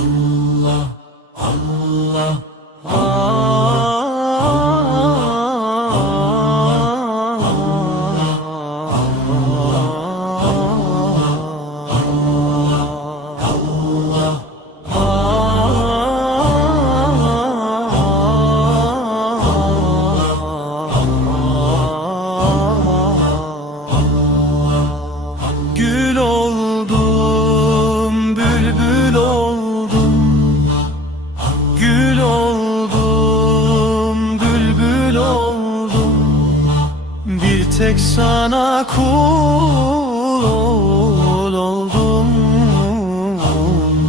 Allah tek sana kul oldum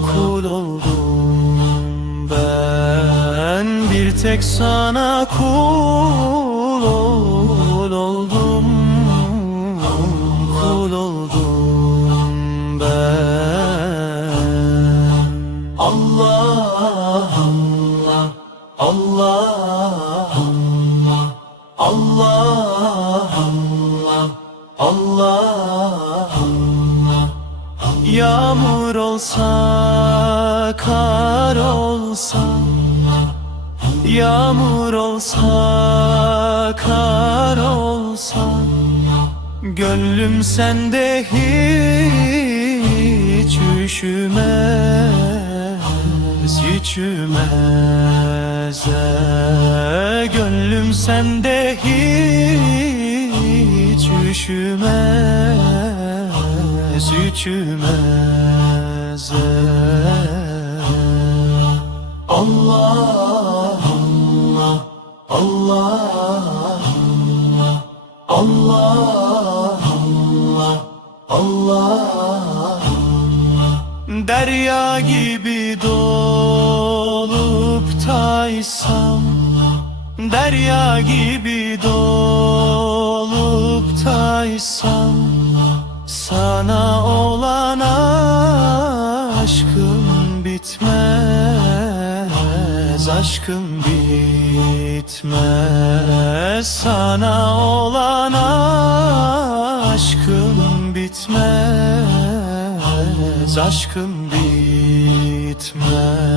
Kul oldum. Ben Bir tek sana kul oldum Kul oldum. Ben Allah Allah Allah Yağmur olsa kar olsa Yağmur olsa kar olsa Gönlüm sende hiç üşümez Hiç üşümez. Gönlüm sende hiç üşümez Hiç üşümez e. Allah Allah Allah Allah Allah Derya gibi dolup taysam Derya gibi dolup taysam Sana olan aşkım bitmez Aşkım bitmez. Sana olan aşkım bitmez Aşkım bitmez